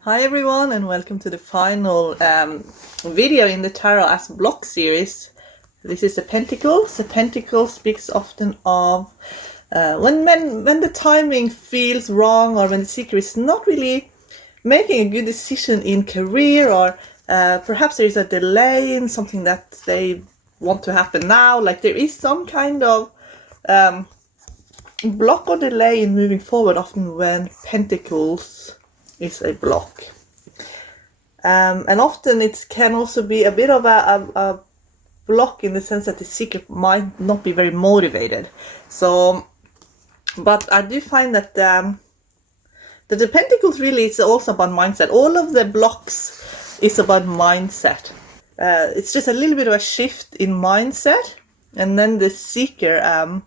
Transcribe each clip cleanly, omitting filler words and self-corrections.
Hi everyone, and welcome to the final video in the Tarot as Block series. This is a Pentacles. A Pentacle speaks often of when the timing feels wrong, or when the seeker is not really making a good decision in career, or perhaps there is a delay in something that they want to happen now. Like there is some kind of block or delay in moving forward, often when Pentacles is a block. And often it can also be a bit of a block in the sense that the seeker might not be very motivated. So, but I do find that the Pentacles really is also about mindset. All of the blocks is about mindset. It's just a little bit of a shift in mindset, and then the seeker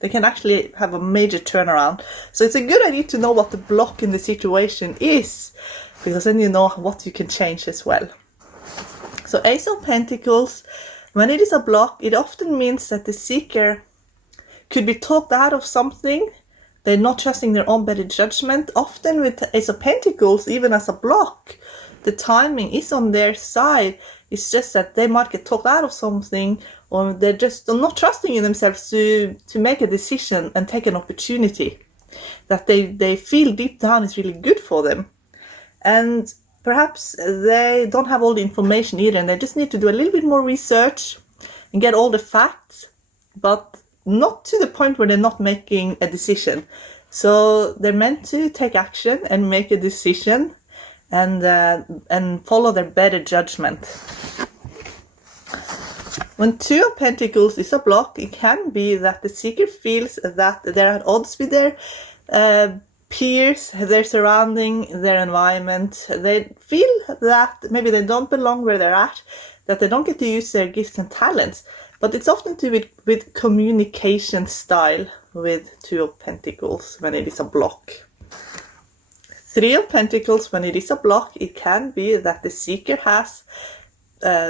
they can actually have a major turnaround. So it's a good idea to know what the block in the situation is, because then you know what you can change as well. So Ace of Pentacles, when it is a block, it often means that the seeker could be talked out of something. They're not trusting their own better judgment. Often with Ace of Pentacles, even as a block, the timing is on their side. It's just that they might get talked out of something, or they're just not trusting in themselves to make a decision and take an opportunity that they feel deep down is really good for them. And perhaps they don't have all the information either, and they just need to do a little bit more research and get all the facts, but not to the point where they're not making a decision. So they're meant to take action and make a decision and follow their better judgment. When Two of Pentacles is a block, it can be that the seeker feels that they're at odds with their peers, their surrounding, their environment. They feel that maybe they don't belong where they're at, that they don't get to use their gifts and talents. But it's often to do with communication style with Two of Pentacles when it is a block. Three of Pentacles, when it is a block, it can be that the seeker has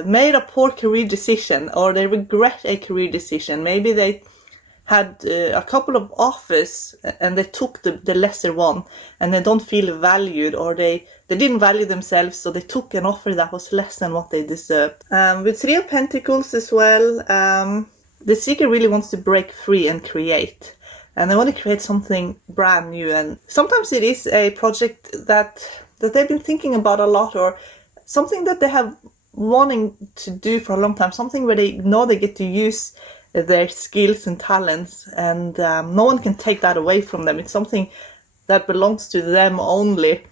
made a poor career decision, or they regret a career decision. Maybe they had a couple of offers and they took the lesser one, and they don't feel valued, or they didn't value themselves, so they took an offer that was less than what they deserved. With Three of Pentacles as well, the seeker really wants to break free and create, and they want to create something brand new. And sometimes it is a project that they've been thinking about a lot, or something that they have wanting to do for a long time, something where they know they get to use their skills and talents, and no one can take that away from them. It's something that belongs to them only,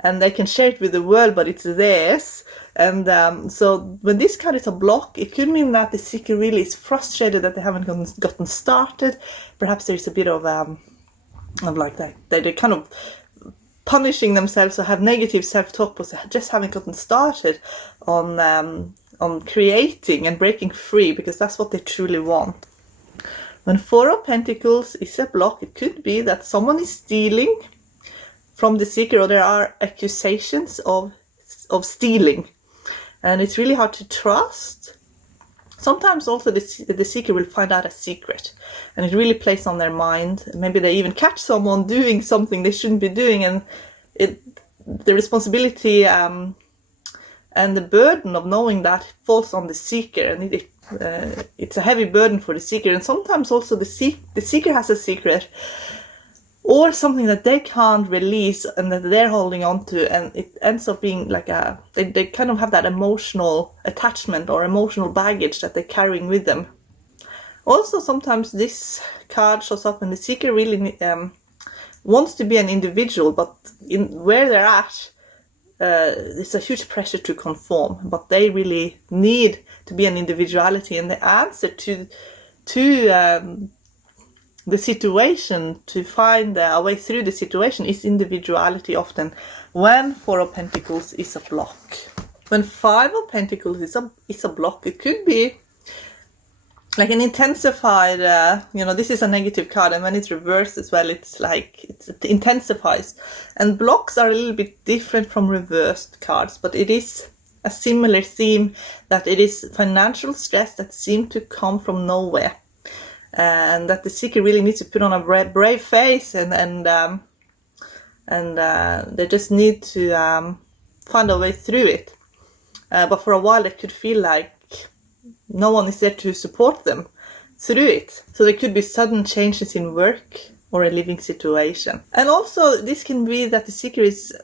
and they can share it with the world, but it's theirs. And so when this card is a block, it could mean that the seeker really is frustrated that they haven't gotten started. Perhaps there's a bit of like that they're kind of punishing themselves, or have negative self-talk, because they just haven't gotten started on creating and breaking free, because that's what they truly want. When Four of Pentacles is a block, it could be that someone is stealing from the seeker, or there are accusations of stealing, and it's really hard to trust. Sometimes also the seeker will find out a secret, and it really plays on their mind. Maybe they even catch someone doing something they shouldn't be doing, and the responsibility and the burden of knowing that falls on the seeker, and it's a heavy burden for the seeker. And sometimes also the seeker has a secret, or something that they can't release and that they're holding on to, and it ends up being like they kind of have that emotional attachment or emotional baggage that they're carrying with them. Also, sometimes this card shows up when the seeker really wants to be an individual, but in where they're at, it's a huge pressure to conform, but they really need to be an individuality, and the answer to the situation, to find a way through the situation, is individuality often when Four of Pentacles is a block. When Five of Pentacles is a block, it could be like an intensified, this is a negative card, and when it's reversed as well, it's like it intensifies. And blocks are a little bit different from reversed cards, but it is a similar theme, that it is financial stress that seems to come from nowhere. And that the seeker really needs to put on a brave face and and they just need to find a way through it. But for a while it could feel like no one is there to support them through it. So there could be sudden changes in work or a living situation. And also this can be that the seeker is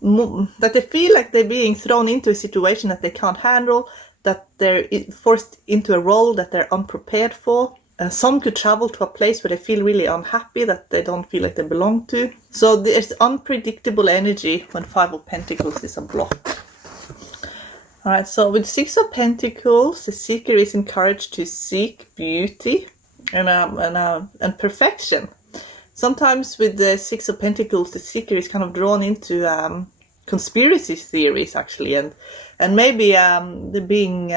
that they feel like they're being thrown into a situation that they can't handle, that they're forced into a role that they're unprepared for. Some could travel to a place where they feel really unhappy, that they don't feel like they belong to. So there's unpredictable energy when Five of Pentacles is a block. Alright, so with Six of Pentacles, the seeker is encouraged to seek beauty and perfection. Sometimes with the Six of Pentacles, the seeker is kind of drawn into conspiracy theories, actually, and maybe they're being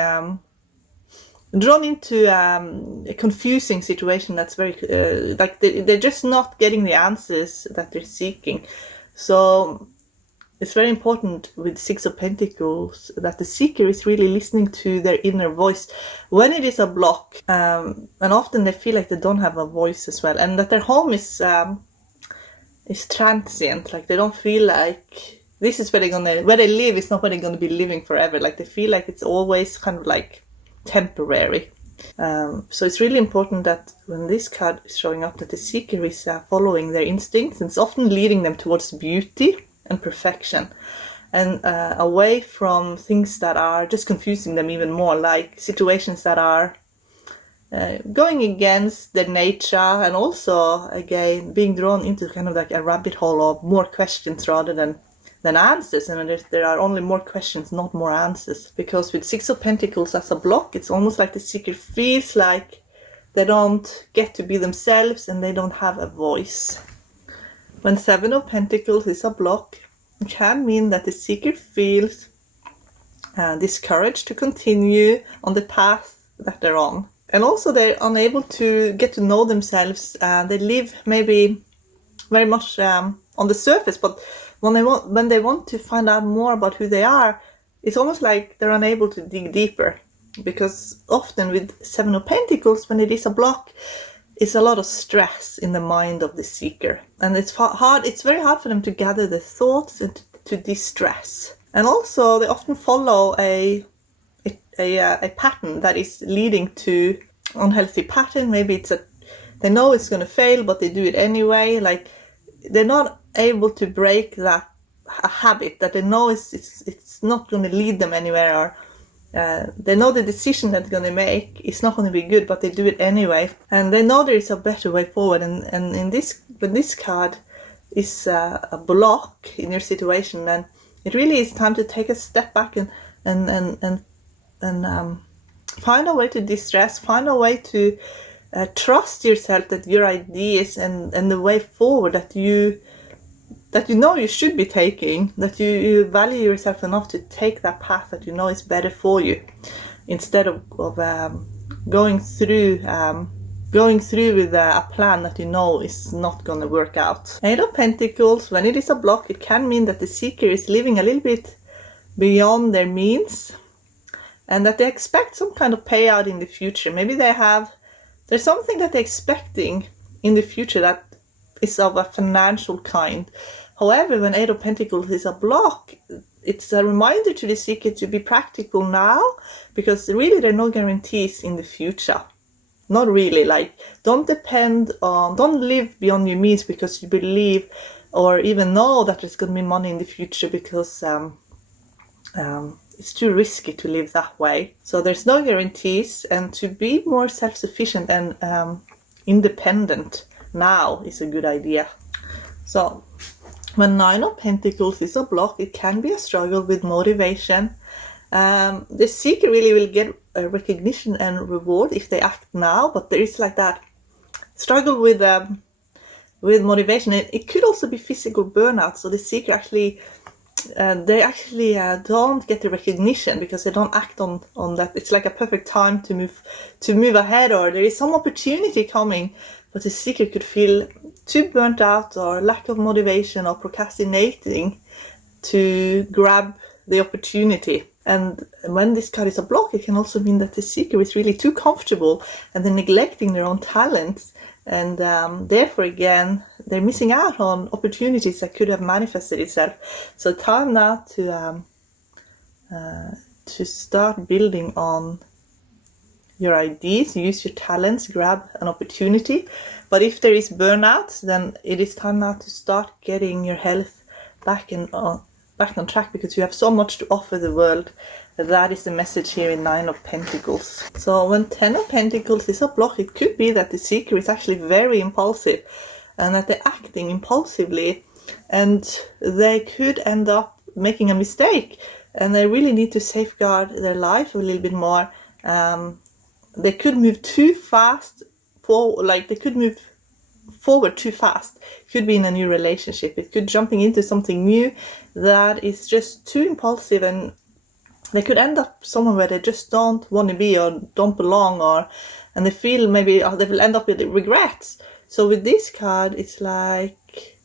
drawn into a confusing situation that's very like they're just not getting the answers that they're seeking. So it's very important with Six of Pentacles that the seeker is really listening to their inner voice when it is a block, and often they feel like they don't have a voice as well, and that their home is transient. Like they don't feel like this is where they live is not where they're gonna be living forever. Like they feel like it's always kind of like temporary. So it's really important that when this card is showing up, that the seeker is following their instincts, and it's often leading them towards beauty and perfection, and away from things that are just confusing them even more, like situations that are going against their nature, and also again being drawn into kind of like a rabbit hole of more questions rather than answers. And there are only more questions, not more answers, because with Six of Pentacles as a block, it's almost like the seeker feels like they don't get to be themselves and they don't have a voice. When Seven of Pentacles is a block, it can mean that the seeker feels discouraged to continue on the path that they're on. And also they're unable to get to know themselves. They live maybe very much on the surface, but when they want to find out more about who they are, it's almost like they're unable to dig deeper. Because often with Seven of Pentacles, when it is a block, it's a lot of stress in the mind of the seeker, and it's very hard for them to gather their thoughts and to distress. And also they often follow a pattern that is leading to unhealthy pattern. Maybe they know it's going to fail, but they do it anyway. Like they're not able to break a habit that they know it's not going to lead them anywhere, or they know the decision that they're going to make is not going to be good, but they do it anyway, and they know there is a better way forward. And when this card is a block in your situation, then it really is time to take a step back and find a way to distress, find a way to trust yourself, that your ideas and the way forward that you know you should be taking, that you value yourself enough to take that path that you know is better for you, instead of going through with a plan that you know is not going to work out. Eight of Pentacles, when it is a block, it can mean that the seeker is living a little bit beyond their means, and that they expect some kind of payout in the future. Maybe there's something that they're expecting in the future that is of a financial kind. However, when Eight of Pentacles is a block, it's a reminder to the seeker to be practical now, because really there are no guarantees in the future. Not really. Like, don't live beyond your means because you believe or even know that there's going to be money in the future, because it's too risky to live that way. So there's no guarantees, and to be more self-sufficient and independent now is a good idea. So when Nine of Pentacles is a block, it can be a struggle with motivation. The seeker really will get a recognition and reward if they act now, but there is like that struggle with motivation. It could also be physical burnout. So the seeker actually don't get the recognition because they don't act on that. It's like a perfect time to move ahead, or there is some opportunity coming, but the seeker could feel too burnt out, or lack of motivation, or procrastinating to grab the opportunity. And when this card is a block, it can also mean that the seeker is really too comfortable and they're neglecting their own talents and therefore again they're missing out on opportunities that could have manifested itself. So time now to start building on your ideas, use your talents, grab an opportunity. But if there is burnout, then it is time now to start getting your health back on track, because you have so much to offer the world. That is the message here in 9 of Pentacles. So when 10 of Pentacles is a block, it could be that the seeker is actually very impulsive and that they're acting impulsively, and they could end up making a mistake, and they really need to safeguard their life a little bit more. They could move too fast, they could move forward too fast. It could be in a new relationship. It could jumping into something new that is just too impulsive, and they could end up somewhere where they just don't want to be or don't belong, and they feel maybe they will end up with regrets. So with this card, it's like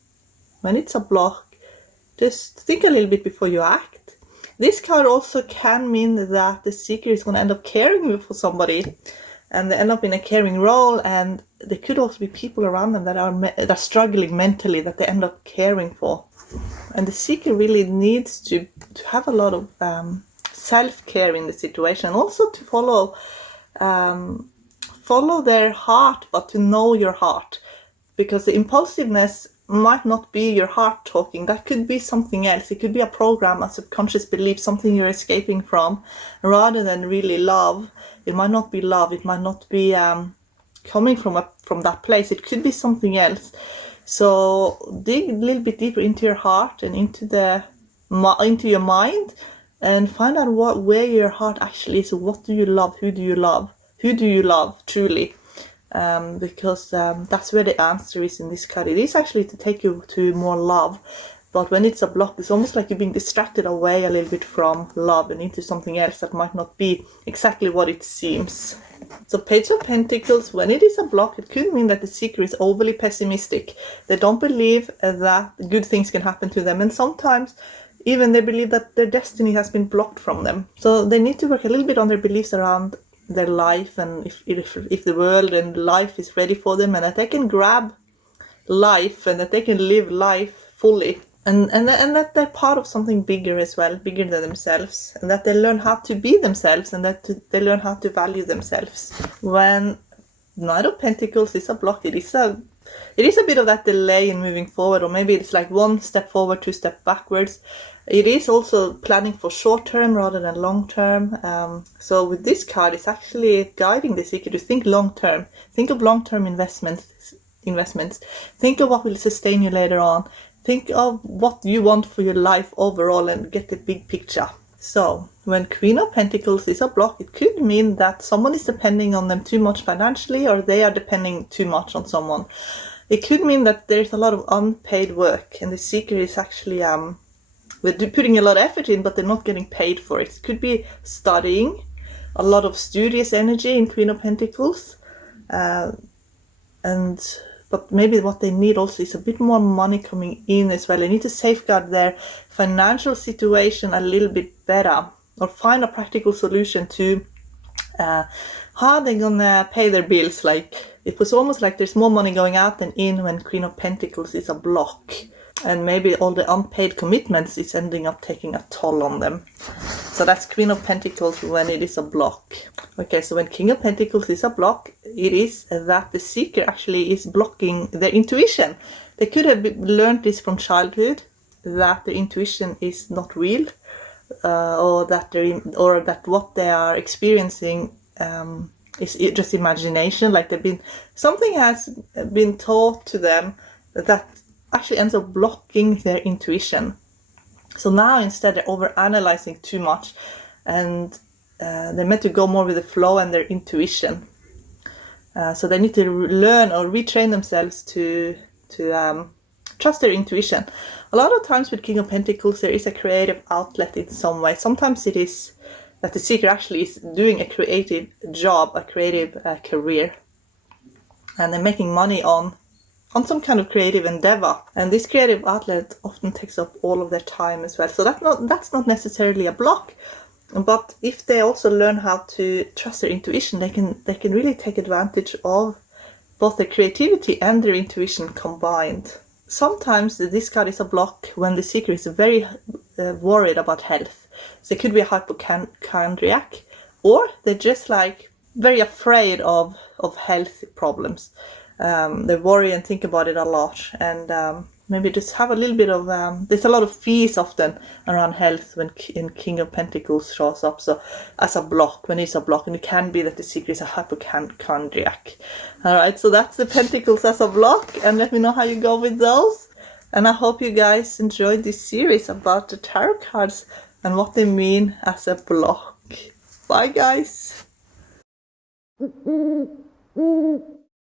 when it's a block, just think a little bit before you act. This card also can mean that the seeker is going to end up caring for somebody, and they end up in a caring role, and there could also be people around them that are struggling mentally that they end up caring for. And the seeker really needs to have a lot of self-care in the situation, also to follow their heart, but to know your heart, because the impulsiveness might not be your heart talking. That could be something else. It could be a program, a subconscious belief, something you're escaping from, rather than really love. It might not be love. It might not be coming from that place. It could be something else. So dig a little bit deeper into your heart and into your mind, and find out where your heart actually is. So what do you love? Who do you love? Who do you love truly? Because that's where the answer is in this card. It is actually to take you to more love, but when it's a block, it's almost like you're being distracted away a little bit from love and into something else that might not be exactly what it seems. So Page of Pentacles, when it is a block, it could mean that the seeker is overly pessimistic. They don't believe that good things can happen to them, and sometimes even they believe that their destiny has been blocked from them. So they need to work a little bit on their beliefs around their life, and if the world and life is ready for them, and that they can grab life, and that they can live life fully, and that they're part of something bigger as well, bigger than themselves, and that they learn how to be themselves, and that they learn how to value themselves. When Knight of Pentacles is a block, it is a bit of that delay in moving forward, or maybe it's like one step forward, 2 steps backwards. It is also planning for short term rather than long term. So with this card, it's actually guiding the seeker to think long term. Think of long term investments. Think of what will sustain you later on. Think of what you want for your life overall, and get the big picture. So when Queen of Pentacles is a block, it could mean that someone is depending on them too much financially, or they are depending too much on someone. It could mean that there's a lot of unpaid work, and the seeker is actually they're putting a lot of effort in, but they're not getting paid for it. It could be studying, a lot of studious energy in Queen of Pentacles, but maybe what they need also is a bit more money coming in as well. They need to safeguard their financial situation a little bit better, or find a practical solution to how they're gonna pay their bills. Like, it was almost like there's more money going out than in when Queen of Pentacles is a block. And maybe all the unpaid commitments is ending up taking a toll on them. So that's Queen of Pentacles when it is a block. Okay, so when King of Pentacles is a block, it is that the seeker actually is blocking their intuition. They could have learned this from childhood, that their intuition is not real, or that what they are experiencing is just imagination. Like something has been taught to them that actually ends up blocking their intuition. So now instead they're over-analyzing too much, and they're meant to go more with the flow and their intuition. So they need to learn or retrain themselves to trust their intuition. A lot of times with King of Pentacles, there is a creative outlet in some way. Sometimes it is that the seeker actually is doing a creative job, a creative career, and they're making money on some kind of creative endeavor, and this creative outlet often takes up all of their time as well. So that's not necessarily a block, but if they also learn how to trust their intuition, they can really take advantage of both their creativity and their intuition combined. Sometimes this card is a block when the seeker is very worried about health. So they could be a hypochondriac, or they're just like very afraid of health problems. They worry and think about it a lot, and maybe just have a little bit of there's a lot of fears often around health when in King of Pentacles shows up, so as a block, when it's a block, and it can be that the seeker is a hypochondriac. All right, so that's the Pentacles as a block, and let me know how you go with those. And I hope you guys enjoyed this series about the tarot cards and what they mean as a block. Bye guys.